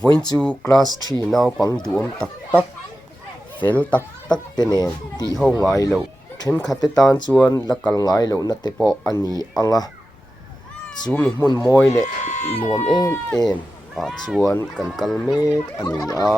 voin chu class 3 naw pang duam tak tak fel tak tak te nen ti ho ngai lo then khate tan chuan lakal ngai lo na te po ani anga chu mi mun moi le nuam em a chuan kan kal mek ani a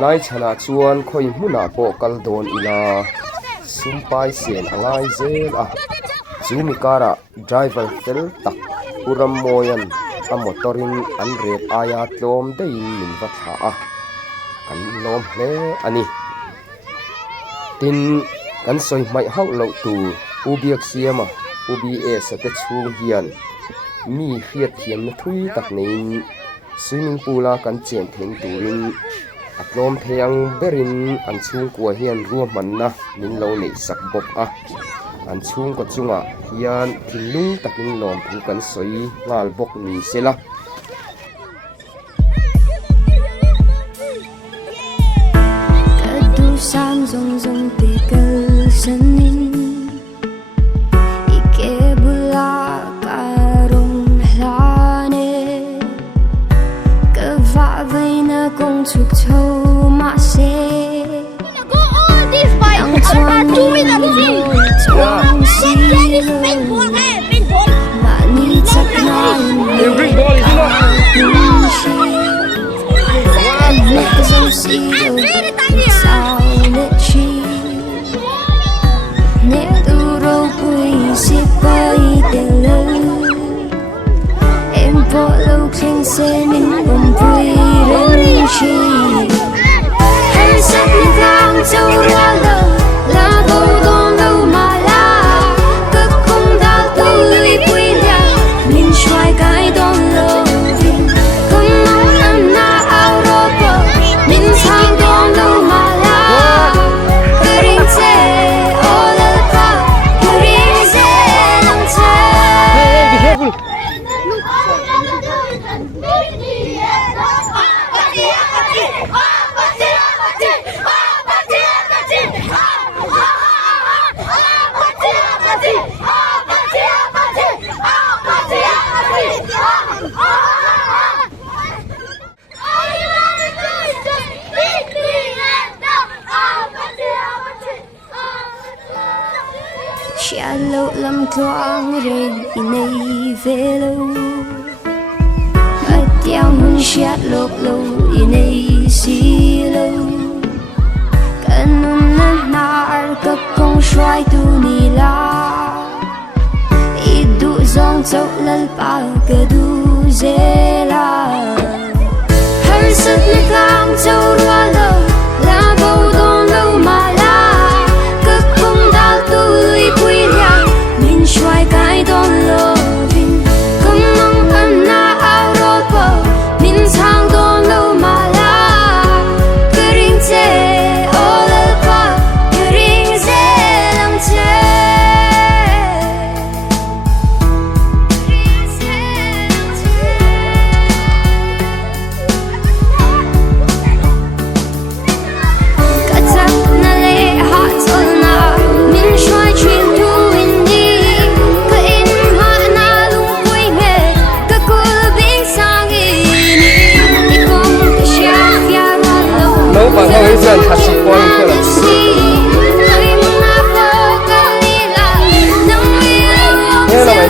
lai chana chuan khoi hmuna po kal don ila sumpai sen angai zel a chu mi kara driver tel tak uram moyan a motorin an ret aya tlom dein min va tha a kan lom hle ani tin kan soi mai hau lo tu ubiak siama ubs ate chung hian mi khiat thiam na thui tak nei swimming pool a kan chen theng turin atlom theyang berin an chung kwa hian ruam manna min lo nei sak bok a an chung ko chunga hian thilung takin lom thu kan soi ngal bok ni sela kadu sam zong zong te kal sanin ike bula karong hlane ka va vai na kong chuk chou ma se go all this by over 2 minutes every ball is not Shallow lam thoáng rên inay velo at yang hun shat lok lo inay silo kanun na nar kap kong shwai tu nila idu zong chok lal pa ka du zela har sat na kang chau rua lo la bo don lo ma la kap kong dal tu lui pui liang min shwai kai don lo vin kong mong kan na ao ro po min chang don lo ma la ka ring che o la pa ka ring ze lam che bạn hơi dần thật sự quan trọng nhớ là mày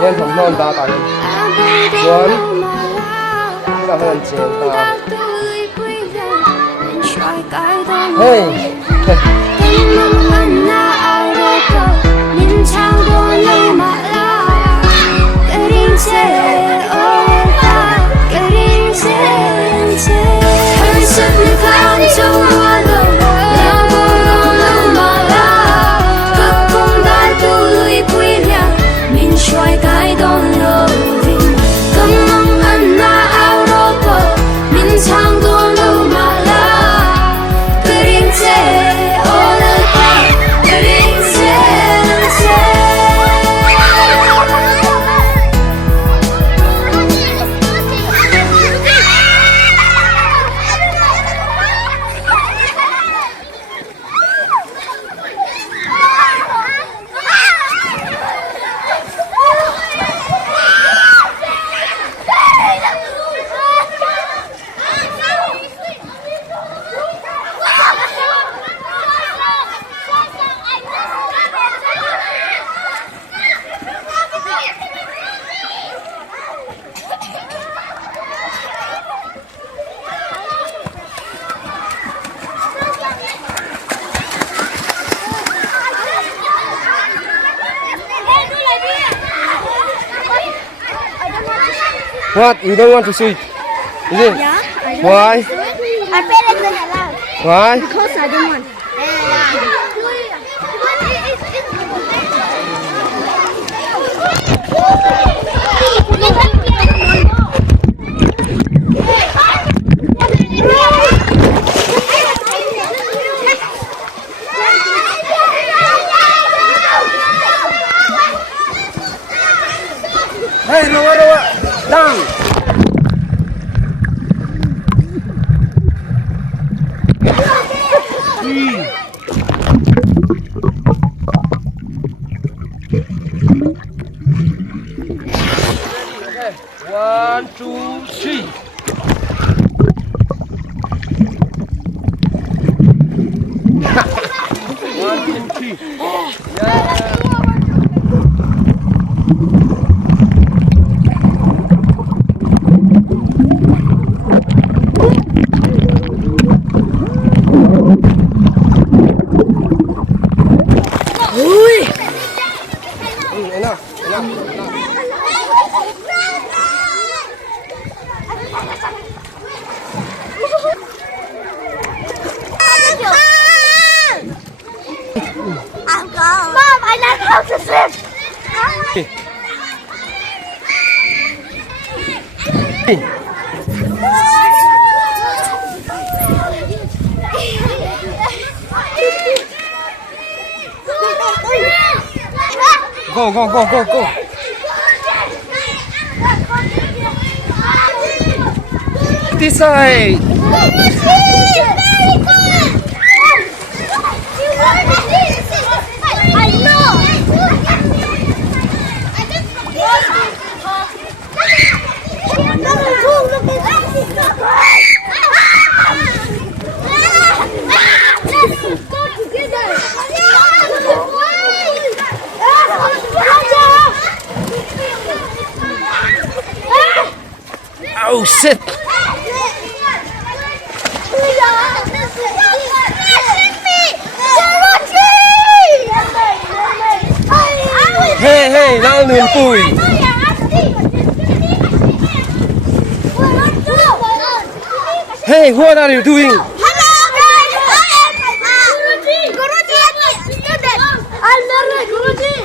nhớ thầm non ta tại cuốn là hơn chiều ta hey What? You don't want to switch? Is it? Yeah. Why? Our parents don't allow. Why? Because I don't want. Hey, Noah, down. One, two, three. One, two, three. Yeah. Enough. Mom, I learned how to swim. Go. This side. I know. Oh, shit. Hey, now nuam pui. Hey, what are you doing? Hello, guys. Guruji, student. I'm learning, Guruji.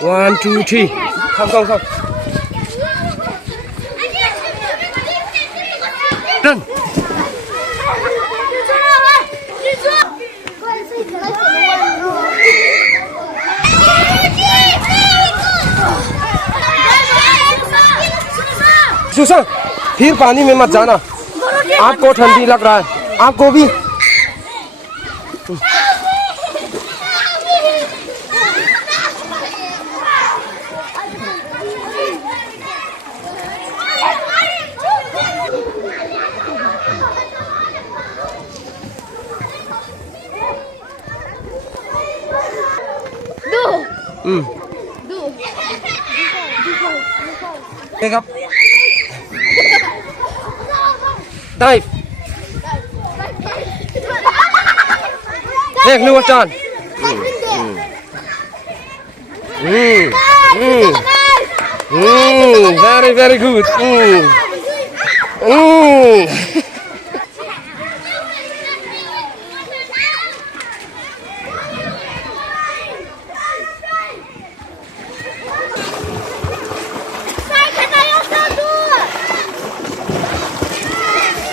One, two, three. Come. Run. Susan, फिर पानी में मत जाना। आपको ठंडी लग रहा है, आपको भी। Pick up. Dive. Hey, look what's done. Very good.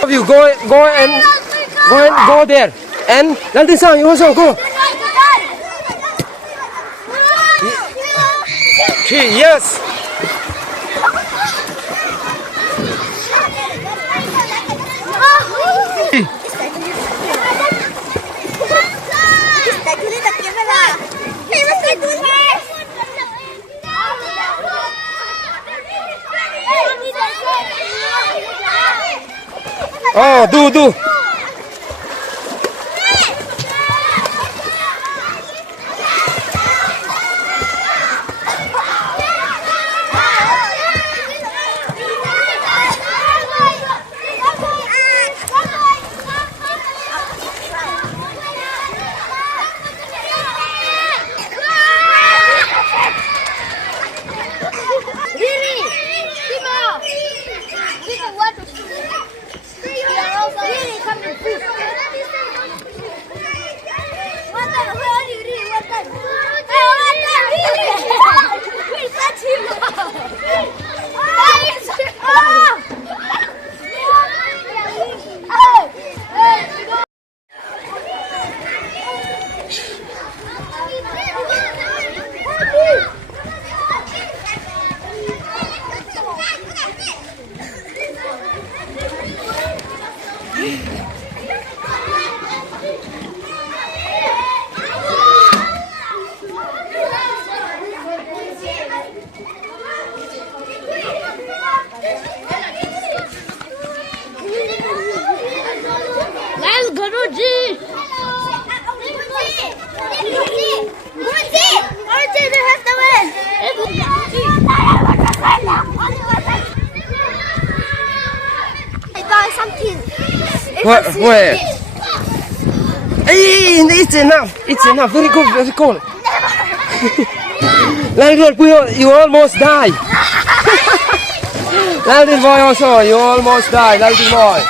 You go there and nanti sang you also go. Yes. Oh, do. Where? Hey, it's enough. Very good. Little boy, you almost die. Little boy also, you almost die. Little boy.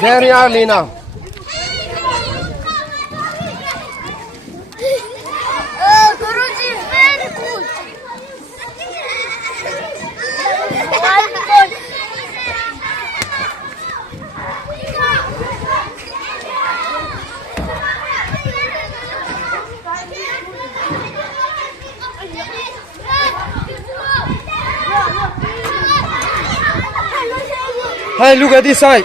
Very early now. Guruji, very good. Hey, look at this side.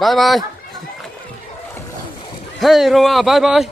Bye bye. Hey Roma, bye bye.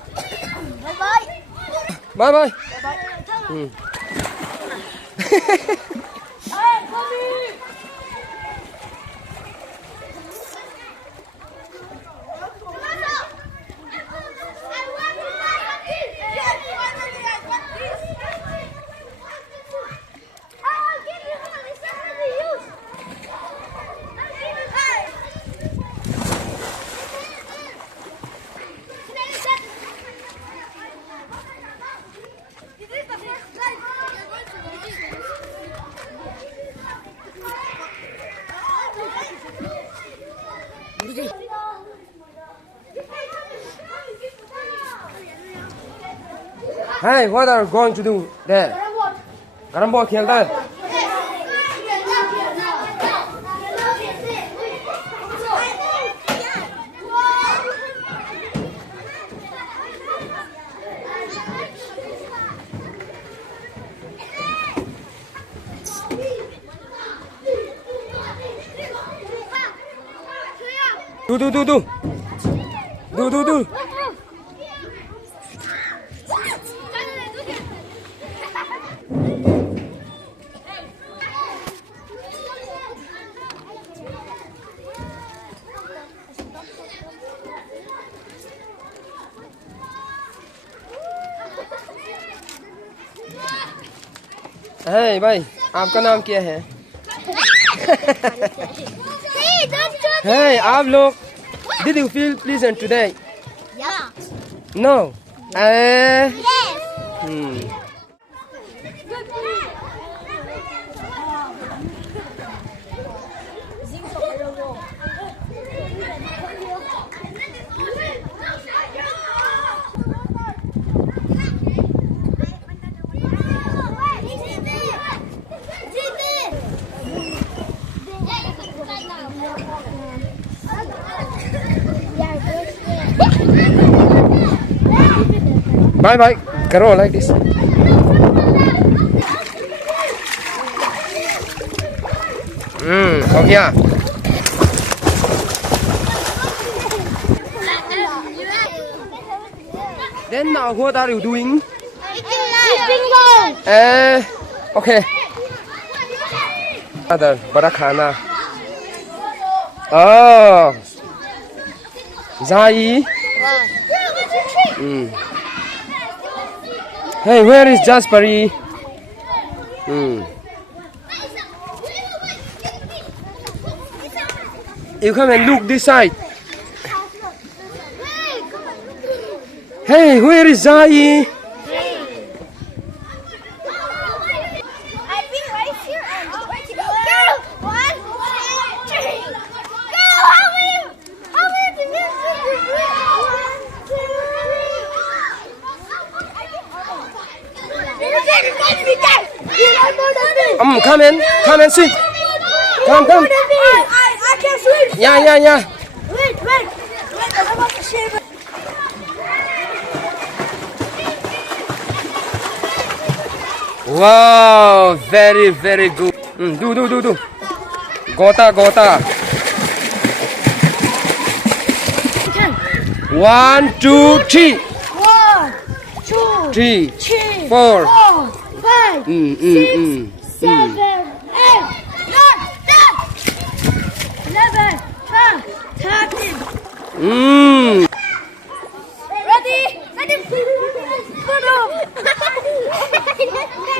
Hey, what are you going to do there? Carom board खेलता है. Do. Hey भाई, आपका नाम क्या है? Hey, आप लोग, did you feel pleasant today? Yeah. No. Yes. Bye. करो like this. हो गया. Then now what are you doing? Okay. Other बड़ा खाना. Oh. Zai. Hey, where is Jasperi? You come and look this side. Hey, where is Zai? I've been right here and girl, 1, 2, 3. Girl, how many did you see? 1, 2, 3. You're going to be dead. are more than me. Come and swim. Come. I can swim. Yeah. Wait. I'm about to shave it. Wow, very good. Do. Gota. 1, 2, 3. 1, 2, 3, 3, 4. 5, 6, 7, 8, 9, 10, 11, 12, 13. Ready?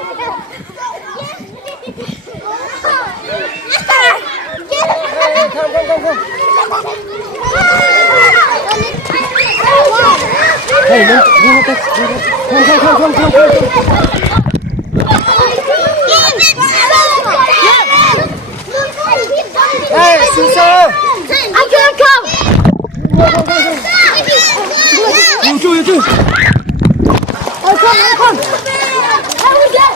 Go. Come. Hey, no, come. Hey, Susan! I can't come. You too. I'll come. How we go?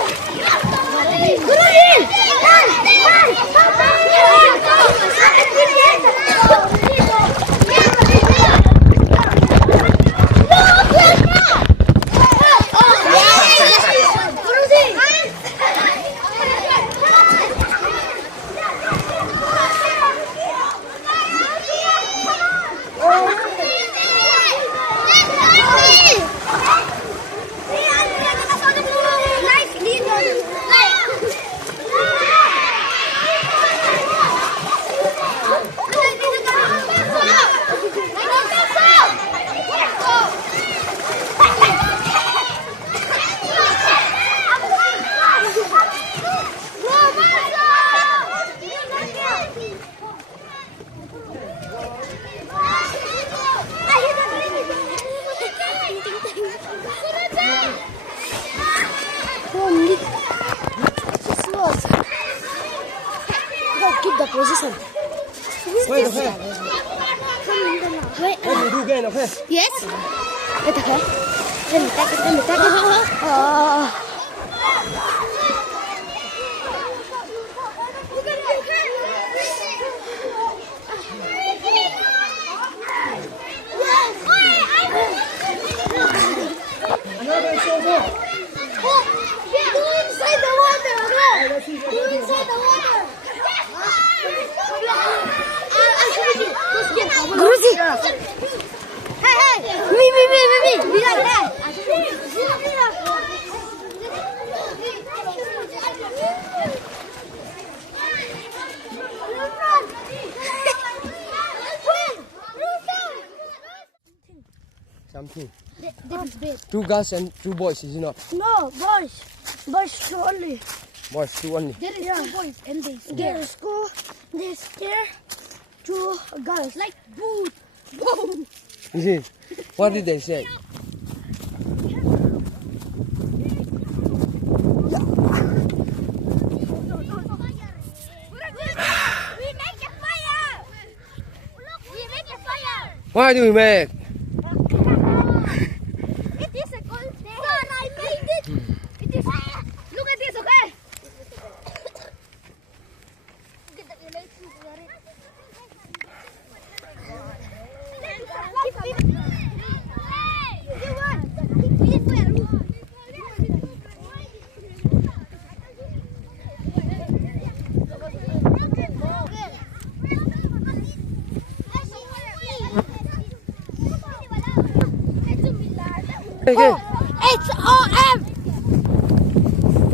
Keep the position. Wait, okay. Wait. Let me do again, okay? Yes. Wait, okay. Let me take it. Another shoulder. Go inside the water. Go inside the water. Guruji. Hey. Me. Something. This is big. 2 girls and 2 boys, is it not? No, boys. Boys two only. Boys, 2 only. There is 2 boys and they scare. They school. They scare 2 girls. Like boot. Boom. Is it? What did they say? Why do we make? It is a gold thing. Sir, I made it. It is. Look at this, okay? Okay. It's OM.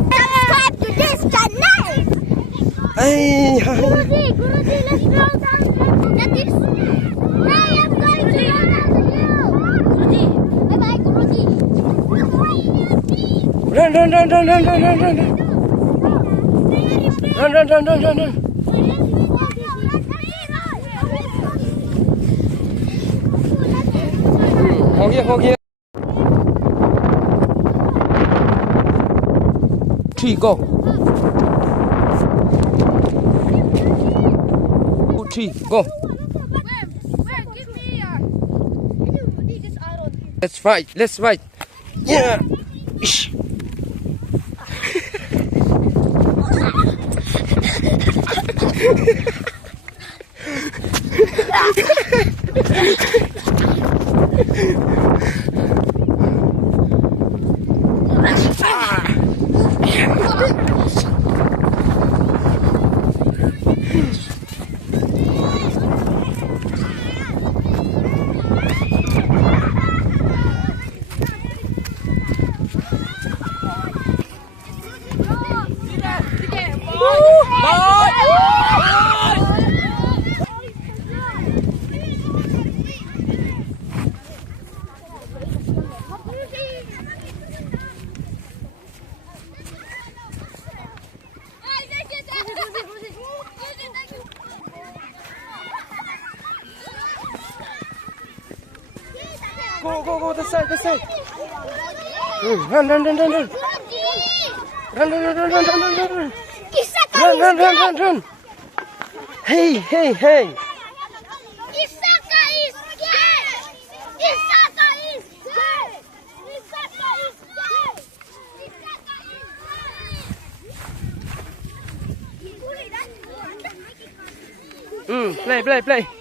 Subscribe to this channel. Hey. Guruji, let's roll down. That is. Now I'm going to roll down the hill. Guruji, bye, Guruji. Run. हो गया 3 go 2 3 go Where? Give me this iron. let's fight yeah Ish. Go, this side. Run. Run. Run. Hey. Isaka is dead! Isaka is dead! Play.